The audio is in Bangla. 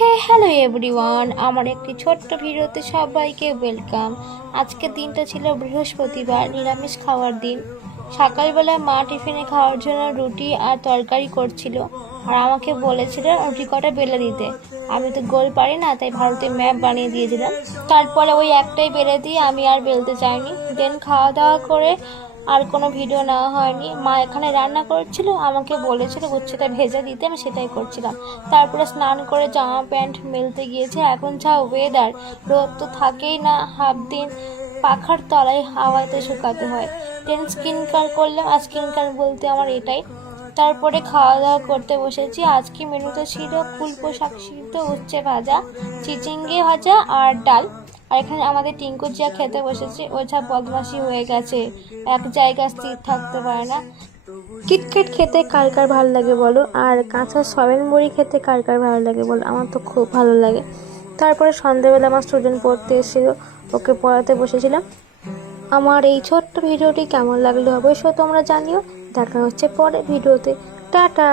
হ্যালো এভরিওয়ান, আমার একটি ছোট্ট ভিডিওতে সবাইকে ওয়েলকাম। আজকের দিনটা ছিল বৃহস্পতিবার, নিরামিষ খাওয়ার দিন। সকালবেলা মা টিফিনে খাওয়ার জন্য রুটি আর তরকারি করছিল, আর আমাকে বলেছিল রুটি কটা বেলে দিতে। আমি তো গোল পারি না, তাই ভারতের ম্যাপ বানিয়ে দিয়েছিলাম। তারপরে ওই একটাই বেলে দিয়ে আমি আর বেলতে চাইনি। দেন খাওয়া দাওয়া করে আর কোনো ভিডিও নেওয়া হয়নি। মা এখানে রান্না করছিল, আমাকে বলেছিল উচ্ছেটা ভেজে দিতে, আমি সেটাই করছিলাম। তারপরে স্নান করে জামা প্যান্ট মেলতে গিয়েছে। এখন যা ওয়েদার, রোদ তো থাকেই না, হাফ দিন পাখার তলায় হাওয়াতে শুকাতে হয়। দেন স্কিন কেয়ার করলাম, আর স্কিন কেয়ার বলতে আমার এটাই। তারপরে খাওয়া দাওয়া করতে বসেছি। আজকে মেনুতে ছিল ফুলকো শাক সিদ্ধ, উচ্ছে ভাজা, চিচিঙ্গে ভাজা আর ডাল। আর এখানে আমাদের টিঙ্কু যা খেতে বসেছে, ও যা বদমাশি হয়ে গেছে, এক জায়গায় স্থির থাকতে পারে না। কিটক্যাট খেতে কার কার ভালো লাগে বলো, আর কাঁচা সয়াবিন বড়ি খেতে কার কার ভালো লাগে বলো, আমার তো খুব ভালো লাগে। তারপরে সন্ধ্যেবেলা আমার স্টুডেন্ট পড়তে এসেছিল, ওকে পড়াতে বসেছিলাম। আমার এই ছোট্ট ভিডিওটি কেমন লাগলো অবশ্যই তোমরা জানিও। দেখা হচ্ছে পরে ভিডিওতে। টাটা।